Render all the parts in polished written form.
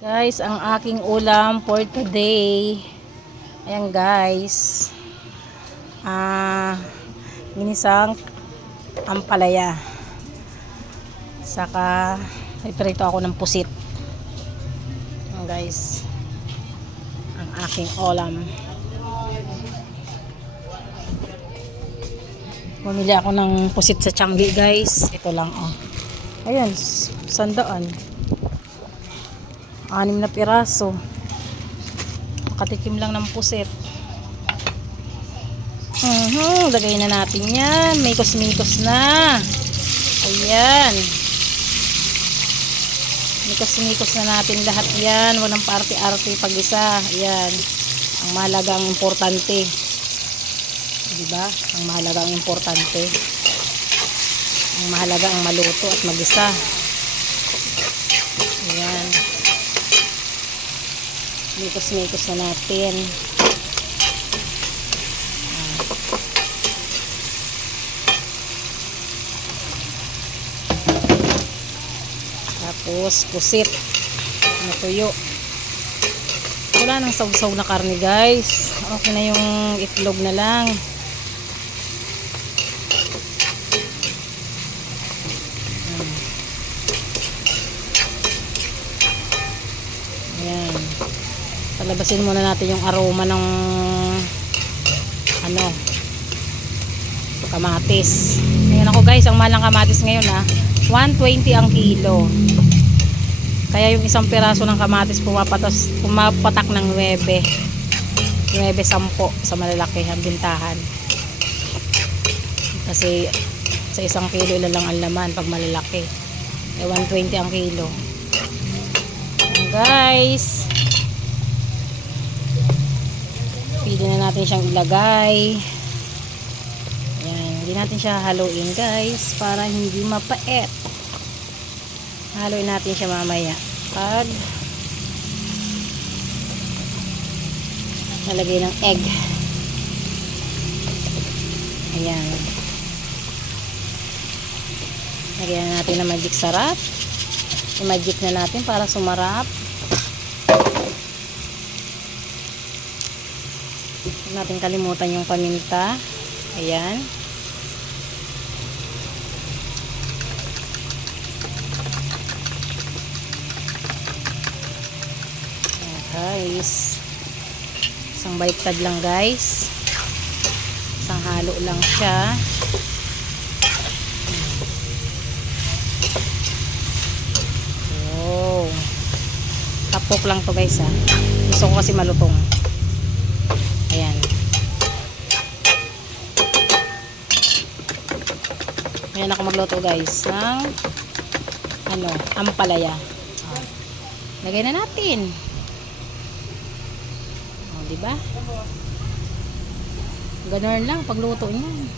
Guys, ang aking ulam for today. Ayan guys. Ginisang ampalaya. Saka iprito ako ng pusit. Ayan guys. Ang aking ulam. Bumili ako ng pusit sa Tiangge guys. Ito lang oh. Ayan, 100. 6 na piraso. Makatikim lang ng puset. Lagay na natin yan. May kusmitos na. Ayan. May kusmitos na natin lahat yan. Walang parte-arte pag-isa. Ayan. Ang mahalaga, ang importante. Diba? Ang mahalaga, ang importante. Ang mahalaga, ang maluto at mag-isa. Ayan. Mikos-mikos na natin. Tapos pusit na tuyo. Wala nang saw-saw na karne guys. Okay na yung itlog na lang. Ayan. Palabasin muna natin yung aroma ng kamatis. Ngayon ako guys, ang mahal ng kamatis ngayon 120 ang kilo. Kaya yung isang piraso ng kamatis pumapatak ng 9, 10 sa malalaki ang bintahan. Kasi sa isang kilo ilan lang ang laman pag malalaki. 120 ang kilo. Ayan guys. Pwede na natin siyang ilagay. Ayan, hindi natin siya haluin guys para hindi mapait. Haluin natin siya mamaya pag nalagay ng egg. Ayan. Lagyan na natin ng magic sarap. I-magic na natin para sumarap. Huwag natin kalimutan yung paminta. Ayan. Ayan guys. Isang baliktad lang guys. Isang halo lang siya. Wow. Tapok lang to guys Gusto ko kasi malutong. Ayan. Ayan ako magluto guys ng ampalaya. Lagay na natin. Diba? Ganun lang pagluto niyan.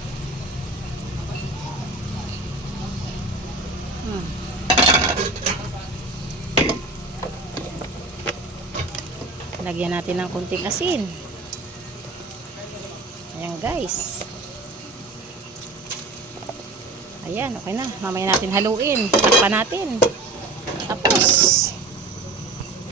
Lagyan natin ng kunting asin. Ayan guys. Ayan, okay na. Mamaya natin haluin. Takpan natin.